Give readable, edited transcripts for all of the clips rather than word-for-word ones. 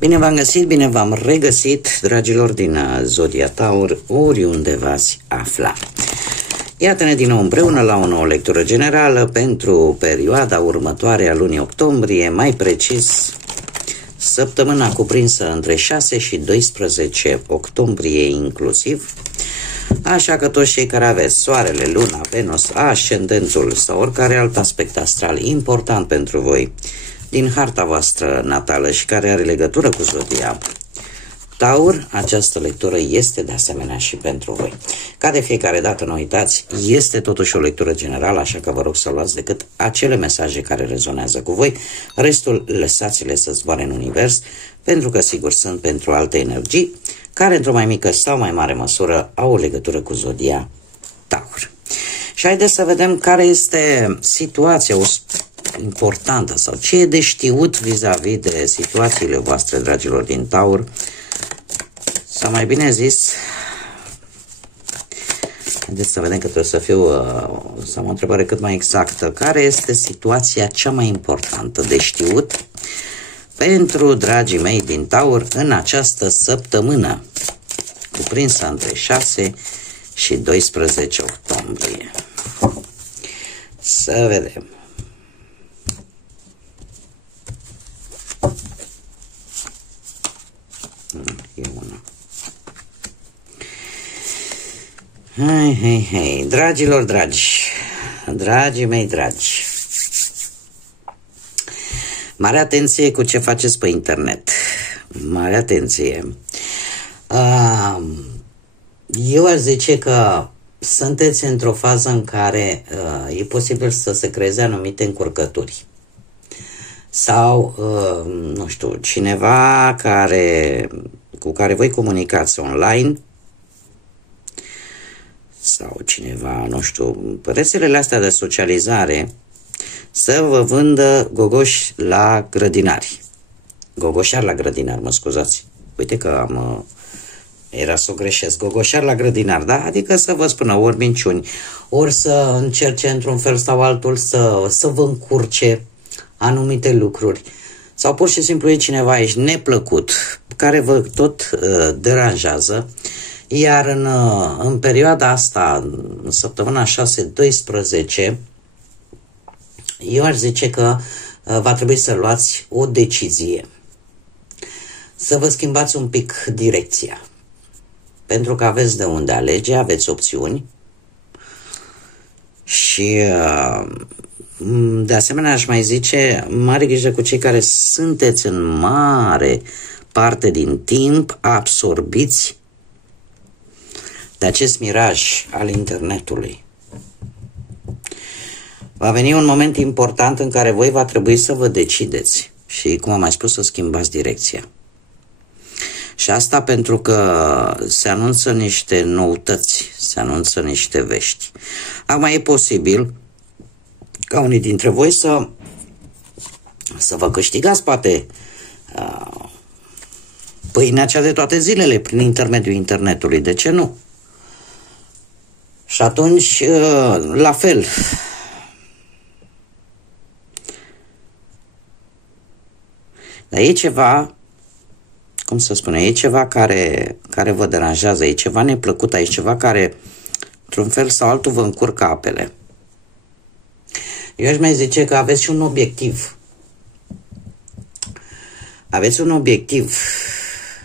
Bine v-am găsit, bine v-am regăsit, dragilor din Zodia Taur, oriunde v-ați afla. Iată-ne din nou împreună la o nouă lectură generală pentru perioada următoare a lunii octombrie, mai precis săptămâna cuprinsă între 6 și 12 octombrie inclusiv. Așa că toți cei care aveți soarele, luna, Venus, ascendentul sau oricare alt aspect astral important pentru voi din harta voastră natală și care are legătură cu Zodia Taur, această lectură este de asemenea și pentru voi. Ca de fiecare dată, nu uitați, este totuși o lectură generală, așa că vă rog să luați decât acele mesaje care rezonează cu voi, restul lăsați-le să zboare în univers, pentru că sigur sunt pentru alte energii, care într-o mai mică sau mai mare măsură au o legătură cu Zodia Taur. Și haideți să vedem care este situația importantă sau ce e de știut vis-a-vis de situațiile voastre, dragilor din Taur. Sau mai bine zis, haideți să vedem că trebuie să am o întrebare cât mai exactă. Care este situația cea mai importantă de știut pentru dragii mei din Taur în această săptămână cuprinsă între 6 și 12 octombrie? Să vedem. E una. Hei, dragilor dragi, dragii mei dragi, mare atenție cu ce faceți pe internet, mare atenție. Eu aș zice că sunteți într-o fază în care e posibil să se creeze anumite încurcături. Sau, nu știu, cineva cu care voi comunicați online sau cineva, nu știu, rețelele astea de socializare să vă vândă gogoși la grădinari. Gogoșari la grădinari, mă scuzați. Uite că era să o greșesc. Gogoșari la grădinari, da? Adică să vă spună ori minciuni, ori să încerce într-un fel sau altul să vă încurce anumite lucruri. Sau pur și simplu e cineva aici neplăcut, care vă tot deranjează. Iar în perioada asta, în săptămâna 6-12, eu aș zice că va trebui să luați o decizie. Să vă schimbați un pic direcția. Pentru că aveți de unde alege, aveți opțiuni. Și de asemenea aș mai zice, mare grijă cu cei care sunteți în mare parte din timp absorbiți de acest miraj al internetului. Va veni un moment important în care voi va trebui să vă decideți și, cum am mai spus, să schimbați direcția. Și asta pentru că se anunță niște noutăți, se anunță niște vești. Acum e posibil ca unii dintre voi să vă câștigați poate pâinea cea de toate zilele prin intermediul internetului. De ce nu? Și atunci, la fel, dar e ceva, cum să spun, e ceva care vă deranjează, e ceva neplăcut, e ceva care, într-un fel sau altul, vă încurcă apele. Eu aș mai zice că aveți și un obiectiv. Aveți un obiectiv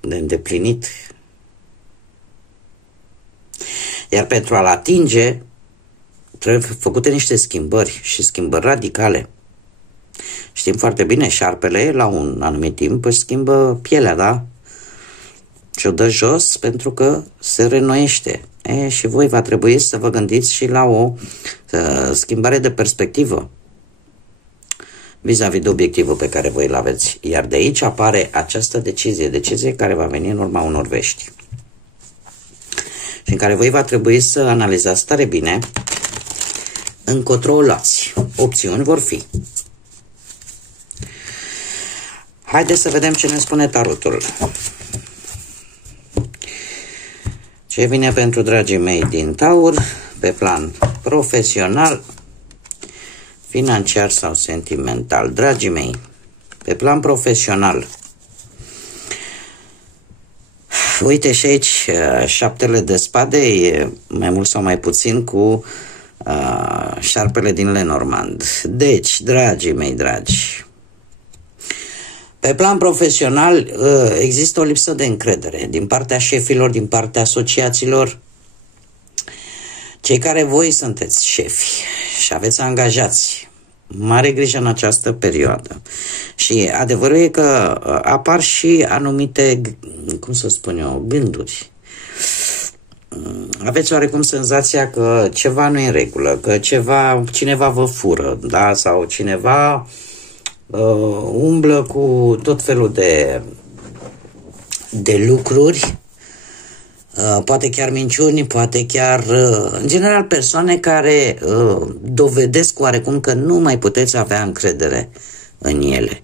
de îndeplinit. Iar pentru a-l atinge, trebuie făcute niște schimbări și schimbări radicale. Știm foarte bine, șarpele la un anumit timp își schimbă pielea, da? Și o dă jos pentru că se reînnoiește. Și voi va trebui să vă gândiți și la o schimbare de perspectivă vis-a-vis de obiectivul pe care voi îl aveți. Iar de aici apare această decizie care va veni în urma unor vești. Și în care voi va trebui să analizați tare bine încotro o luați. Opțiuni vor fi. Haideți să vedem ce ne spune tarotul. Ce vine pentru dragii mei din Taur pe plan profesional, financiar sau sentimental. Dragii mei, pe plan profesional, Uite și aici, șaptele de spade e mai mult sau mai puțin cu șarpele din Lenormand. Deci, dragii mei dragi, pe plan profesional există o lipsă de încredere din partea șefilor, din partea asociaților. Cei care voi sunteți șefi și aveți angajați, mare grijă în această perioadă. Și adevărul e că apar și anumite, cum să spun eu, gânduri. Aveți oarecum senzația că ceva nu e în regulă, că cineva vă fură, da? Sau cineva umblă cu tot felul de lucruri, poate chiar minciuni, poate chiar, în general, persoane care dovedesc oarecum că nu mai puteți avea încredere în ele.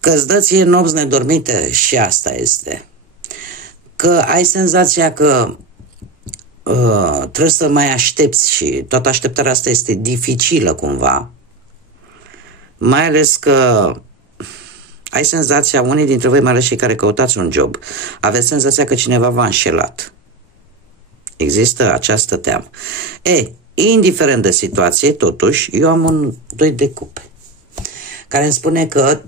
Că îți dă ție nopți nedormite, și asta este. Că ai senzația că trebuie să mai aștepți și toată așteptarea asta este dificilă cumva, mai ales că ai senzația, unii dintre voi, mai ales cei care căutați un job, aveți senzația că cineva v-a înșelat. Există această teamă. Indiferent de situație, totuși, eu am un 2 de cupe care îmi spune că,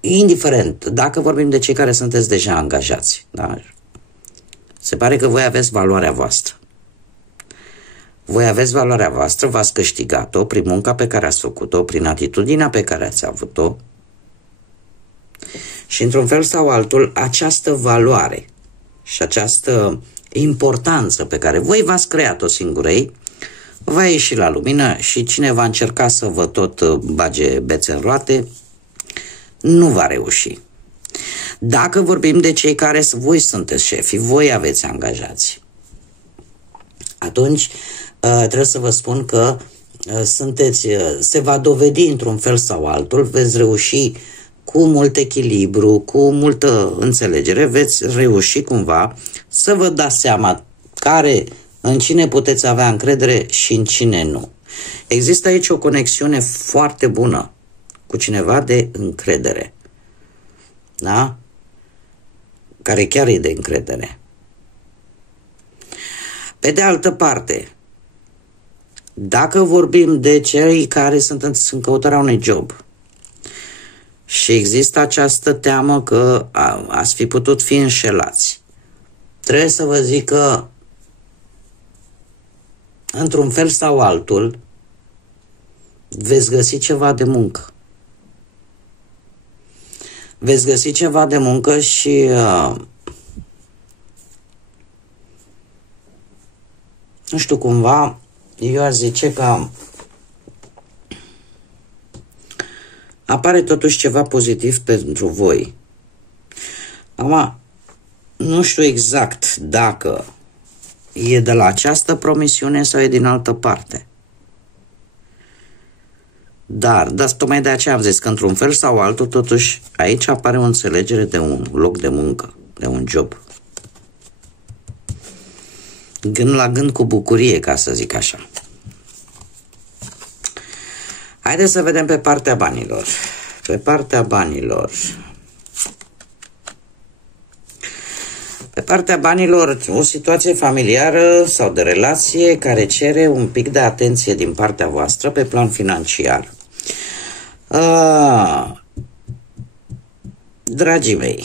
indiferent, dacă vorbim de cei care sunteți deja angajați, da? Se pare că voi aveți valoarea voastră. Voi aveți valoarea voastră, v-ați câștigat-o prin munca pe care ați făcut-o, prin atitudinea pe care ați avut-o. Și într-un fel sau altul, această valoare și această importanță pe care voi v-ați creat-o singurei, va ieși la lumină și cine va încerca să vă tot bage bețe în roate, nu va reuși. Dacă vorbim de cei care voi sunteți șefii, voi aveți angajați, atunci trebuie să vă spun că se va dovedi într-un fel sau altul, veți reuși cu mult echilibru, cu multă înțelegere, veți reuși cumva să vă dați seama în cine puteți avea încredere și în cine nu. Există aici o conexiune foarte bună cu cineva de încredere, da? Care chiar e de încredere. Pe de altă parte, dacă vorbim de cei care sunt în căutarea unui job și există această teamă că ați fi putut fi înșelați, trebuie să vă zic că, într-un fel sau altul, veți găsi ceva de muncă. Veți găsi ceva de muncă și nu știu, cumva, eu aș zice că apare totuși ceva pozitiv pentru voi. Acum, nu știu exact dacă e de la această promisiune sau e din altă parte. Dar tocmai de aceea am zis că, într-un fel sau altul, totuși, aici apare o înțelegere de un loc de muncă, de un job. Gând la gând cu bucurie, ca să zic așa. Haideți să vedem pe partea banilor. Pe partea banilor. Pe partea banilor, o situație familiară sau de relație care cere un pic de atenție din partea voastră pe plan financiar. Dragii mei,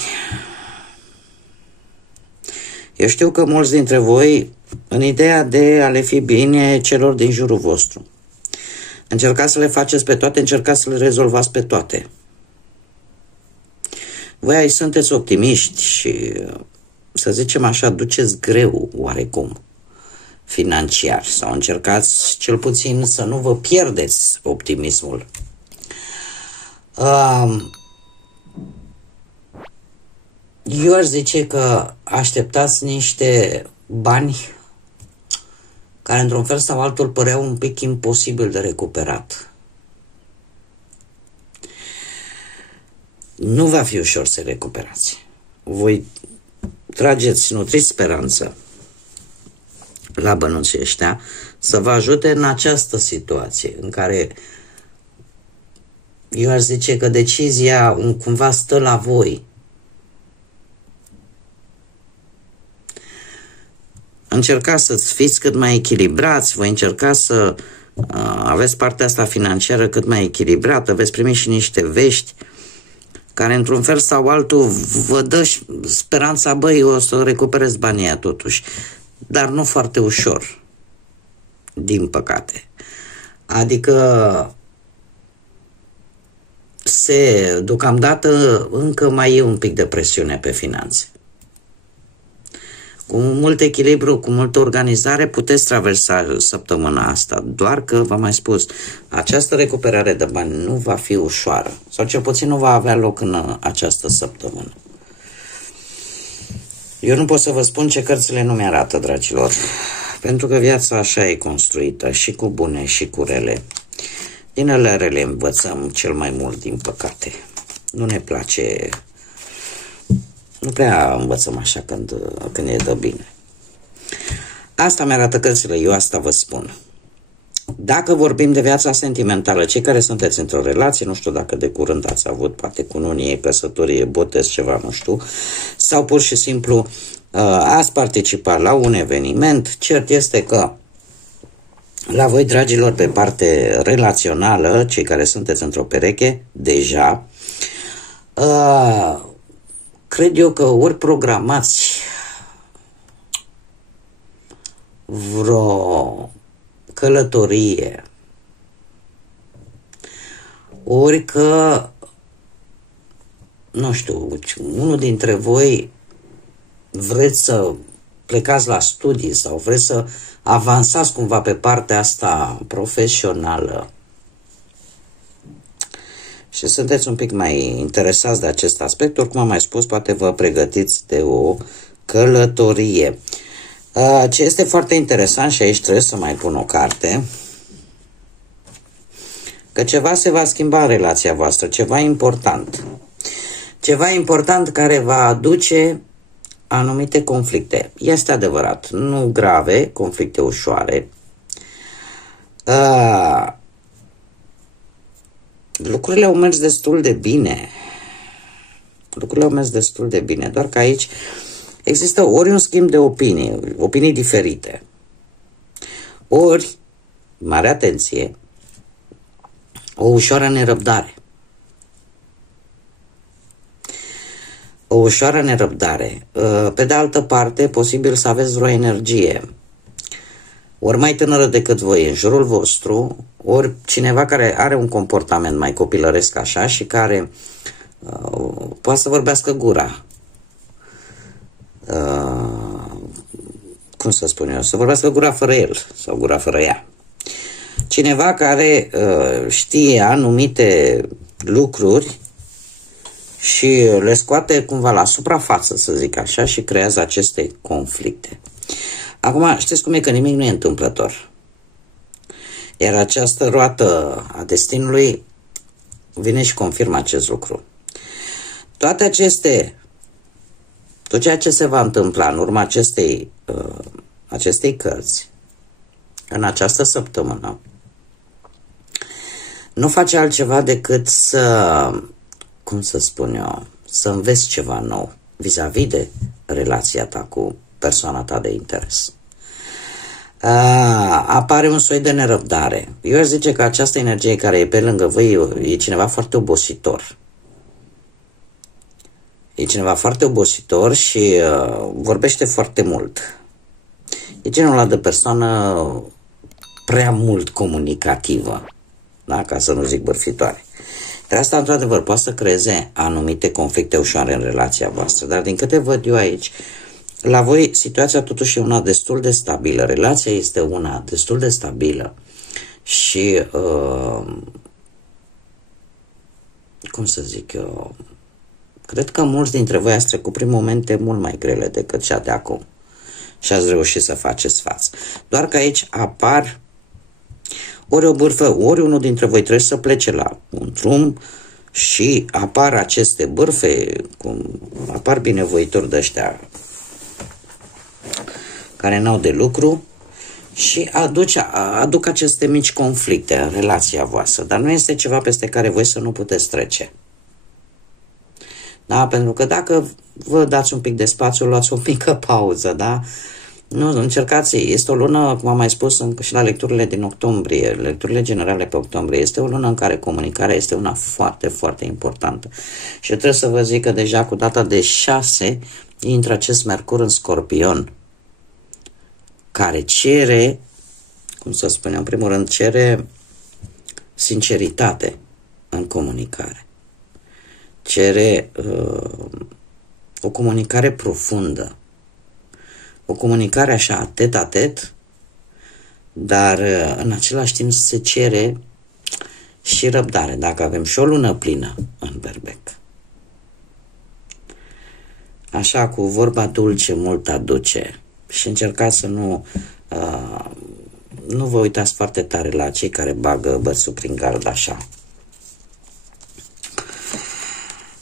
eu știu că mulți dintre voi, în ideea de a le fi bine celor din jurul vostru, încercați să le faceți pe toate, încercați să le rezolvați pe toate. Voi aici sunteți optimiști și, să zicem așa, duceți greu oarecum financiar sau încercați cel puțin să nu vă pierdeți optimismul. Eu aș zice că așteptați niște bani care, într-un fel sau altul, păreau un pic imposibil de recuperat. Nu va fi ușor să recuperați. Voi nutriți speranță la bănuții ăștia să vă ajute în această situație în care eu aș zice că decizia cumva stă la voi. încercați să fiți cât mai echilibrați, voi încerca să aveți partea asta financiară cât mai echilibrată, veți primi și niște vești care într-un fel sau altul vă dă speranța, băi, o să recuperez banii aia totuși, dar nu foarte ușor, din păcate. Adică deocamdată încă mai e un pic de presiune pe finanțe. Cu mult echilibru, cu multă organizare puteți traversa săptămâna asta, doar că, v-am mai spus, această recuperare de bani nu va fi ușoară, sau cel puțin nu va avea loc în această săptămână. Eu nu pot să vă spun ce cărțile nu mi-arată, dragilor, pentru că viața așa e construită, și cu bune și cu rele. Din ele rele învățăm cel mai mult, din păcate. Nu ne place, nu prea învățăm așa când e de bine. Asta mi-arată cărțile, eu asta vă spun. Dacă vorbim de viața sentimentală, cei care sunteți într-o relație, nu știu dacă de curând ați avut poate cununie, căsătorie, botez, ceva, nu știu, sau pur și simplu ați participat la un eveniment, cert este că la voi, dragilor, pe parte relațională, cei care sunteți într-o pereche, deja, cred eu că ori programați vreo călătorie, ori că, nu știu, unul dintre voi vreți să plecați la studii sau vreți să avansați cumva pe partea asta profesională și sunteți un pic mai interesați de acest aspect, oricum am mai spus, poate vă pregătiți de o călătorie. Ce este foarte interesant, și aici trebuie să mai pun o carte, că ceva se va schimba în relația voastră, ceva important. Ceva important care va aduce anumite conflicte. Este adevărat, nu grave, conflicte ușoare. Lucrurile au mers destul de bine. Doar că aici există ori un schimb de opinii diferite, ori, mare atenție, o ușoară nerăbdare. Pe de altă parte, posibil să aveți vreo energie, ori mai tânără decât voi în jurul vostru, ori cineva care are un comportament mai copilăresc așa și care poate să vorbească gura. Cum să spun eu? Să vorbească gura fără el sau gura fără ea. Cineva care știe anumite lucruri și le scoate cumva la suprafață, să zic așa, și creează aceste conflicte. Acum, știți cum e, că nimic nu e întâmplător. Iar această roată a destinului vine și confirmă acest lucru. Tot ceea ce se va întâmpla în urma acestei cărți, în această săptămână, nu face altceva decât să, cum să spun eu, să înveți ceva nou vis-a-vis de relația ta cu persoana ta de interes. Apare un soi de nerăbdare. Eu aș zice că această energie care e pe lângă voi e cineva foarte obositor. E cineva foarte obositor și vorbește foarte mult. E genul ăla de persoană prea mult comunicativă, da? Ca să nu zic bârfitoare. Dar asta, într-adevăr, poate să creeze anumite conflicte ușoare în relația voastră. Dar din câte văd eu aici, la voi situația totuși e una destul de stabilă. Relația este una destul de stabilă. Și, cum să zic eu, cred că mulți dintre voi ați trecut prin momente mult mai grele decât cea de acum. Și ați reușit să faceți față. Doar că aici apar ori o bârfă, ori unul dintre voi trebuie să plece la un drum și apar aceste bârfe, apar binevoitori de ăștia care n-au de lucru și aduc aceste mici conflicte în relația voastră. Dar nu este ceva peste care voi să nu puteți trece. Da? Pentru că dacă vă dați un pic de spațiu, luați o mică pauză, da? Nu, încercați, este o lună, cum am mai spus și la lecturile din octombrie, lecturile generale pe octombrie, este o lună în care comunicarea este una foarte, foarte importantă. Și eu trebuie să vă zic că deja cu data de 6 intră acest Mercur în Scorpion, care cere, cum să spunem, în primul rând, cere sinceritate în comunicare. Cere o comunicare profundă. O comunicare așa, tet-a-tet, dar în același timp se cere și răbdare, dacă avem și o lună plină în Berbec. Așa, cu vorba dulce, mult aduce. Și încercați să nu vă uitați foarte tare la cei care bagă bărțul prin gard așa.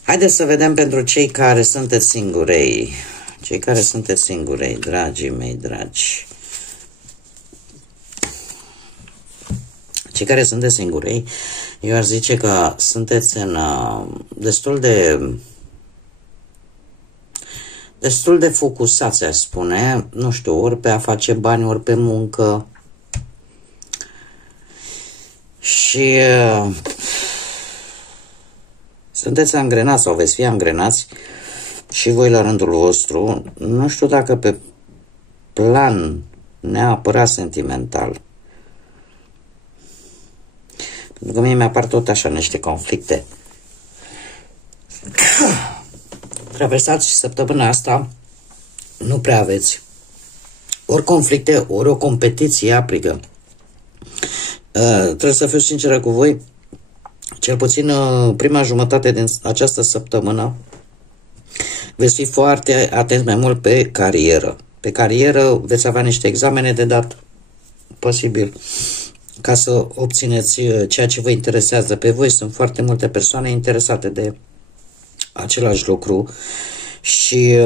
Haideți să vedem pentru cei care sunteți singurei. Cei care sunteți singurei, dragii mei dragi. Cei care sunteți singurei, eu aș zice că sunteți în destul de focusați, aș spune, nu știu, ori pe a face bani, ori pe muncă. Și sunteți angrenați sau veți fi angrenați și voi la rândul vostru, nu știu dacă pe plan neapărat sentimental. Pentru că mie mi-apar tot așa niște conflicte. Traversați și săptămâna asta, nu prea aveți ori conflicte, ori o competiție aprigă. Trebuie să fiu sinceră cu voi, cel puțin prima jumătate din această săptămână veți fi foarte atenți mai mult pe carieră. Pe carieră veți avea niște examene de dat, posibil, ca să obțineți ceea ce vă interesează pe voi. Sunt foarte multe persoane interesate de același lucru și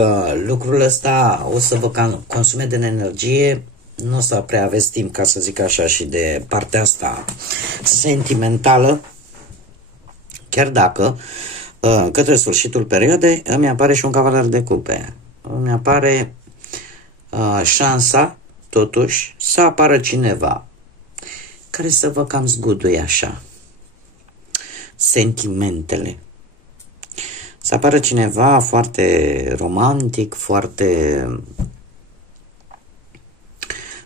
lucrul ăsta o să vă consume de energie, nu o să prea aveți timp, ca să zic așa, și de partea asta sentimentală, chiar dacă către sfârșitul perioadei îmi apare și un cavaler de cupe. Îmi apare șansa, totuși, să apară cineva care să vă cam zguduie așa sentimentele. Să apară cineva foarte romantic, foarte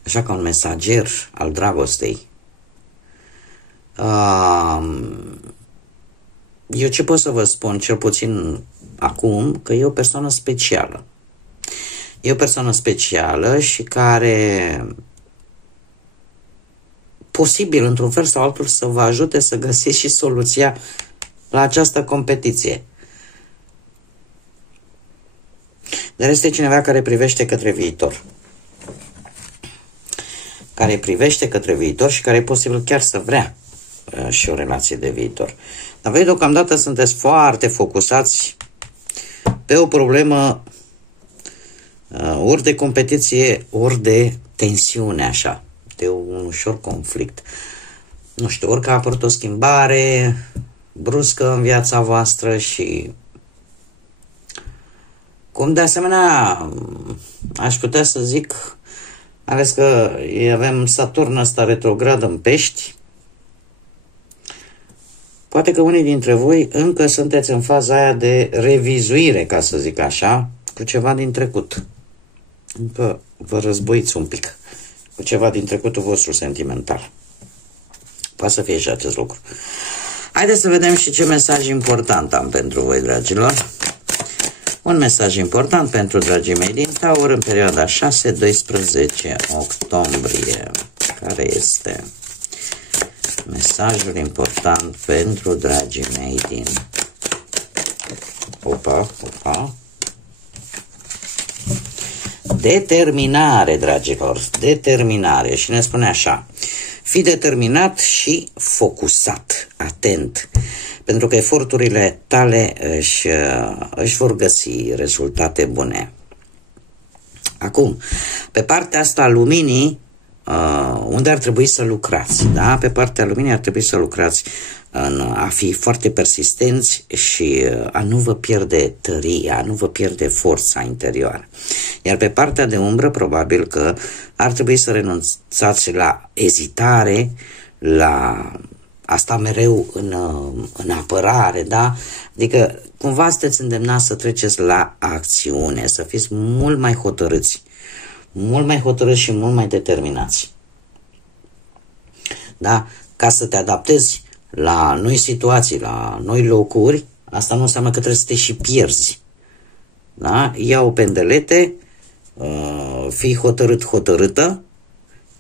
așa ca un mesager al dragostei. Eu ce pot să vă spun, cel puțin acum, că e o persoană specială. E o persoană specială și care posibil, într-un fel sau altul, să vă ajute să găsiți și soluția la această competiție. Dar este cineva care privește către viitor. Care privește către viitor și care e posibil chiar să vrea și o relație de viitor. Dar voi deocamdată sunteți foarte focusați pe o problemă ori de competiție, ori de tensiune așa, de un ușor conflict. Nu știu, ori că a apărut o schimbare bruscă în viața voastră și cum de asemenea aș putea să zic, ales că avem Saturn ăsta retrograd în Pești, poate că unii dintre voi încă sunteți în faza aia de revizuire, ca să zic așa, cu ceva din trecut. Încă vă războiți un pic cu ceva din trecutul vostru sentimental. Poate să fie și acest lucru. Haideți să vedem și ce mesaj important am pentru voi, dragilor. Un mesaj important pentru dragii mei din Taur în perioada 6-12 octombrie. Care este mesajul important pentru dragii mei din... Opa. Determinare, dragilor, determinare. Și ne spune așa: fii determinat și focusat, atent, pentru că eforturile tale își vor găsi rezultate bune. Acum, pe partea asta a luminii, unde ar trebui să lucrați, da? Pe partea luminii ar trebui să lucrați în a fi foarte persistenți și a nu vă pierde tăria, a nu vă pierde forța interioară. Iar pe partea de umbră, probabil că ar trebui să renunțați la ezitare, la a sta mereu în apărare, da? Adică cumva sunteți îndemnați să treceți la acțiune, să fiți mult mai hotărâți și mult mai determinați. Da? Ca să te adaptezi la noi situații, la noi locuri, asta nu înseamnă că trebuie să te și pierzi. Da? Ia-o pendelete, fii hotărâtă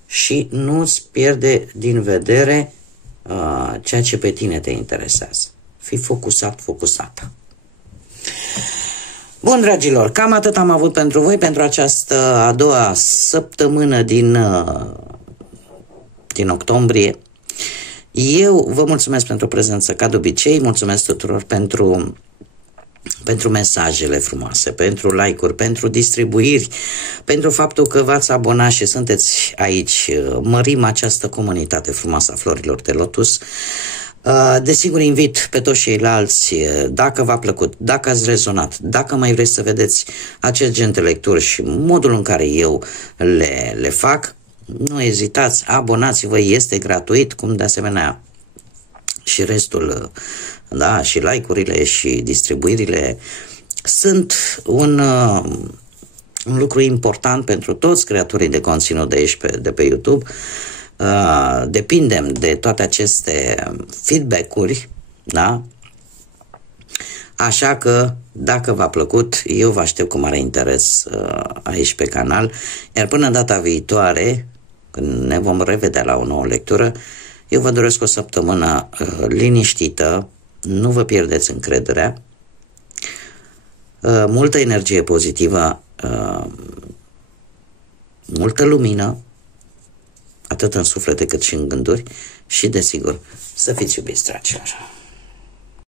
și nu-ți pierde din vedere ceea ce pe tine te interesează. Fii focusată. Bun, dragilor, cam atât am avut pentru voi pentru această a doua săptămână din octombrie. Eu vă mulțumesc pentru prezență ca de obicei, mulțumesc tuturor pentru mesajele frumoase, pentru like-uri, pentru distribuiri, pentru faptul că v-ați abonat și sunteți aici, mărim această comunitate frumoasă a florilor de lotus. Desigur, invit pe toți ceilalți, dacă v-a plăcut, dacă ați rezonat, dacă mai vreți să vedeți acest gen de lecturi și modul în care eu le fac, nu ezitați, abonați-vă, este gratuit, cum de asemenea și restul, da, și like-urile și distribuirile sunt un lucru important pentru toți creatorii de conținut de aici, de pe YouTube. Depindem de toate aceste feedback-uri, da? Așa că, dacă v-a plăcut, eu vă aștept cu mare interes aici pe canal, iar până data viitoare, când ne vom revedea la o nouă lectură, eu vă doresc o săptămână liniștită, nu vă pierdeți încrederea, multă energie pozitivă, multă lumină, atât în suflete cât și în gânduri și, desigur, să fiți iubiți, dragilor.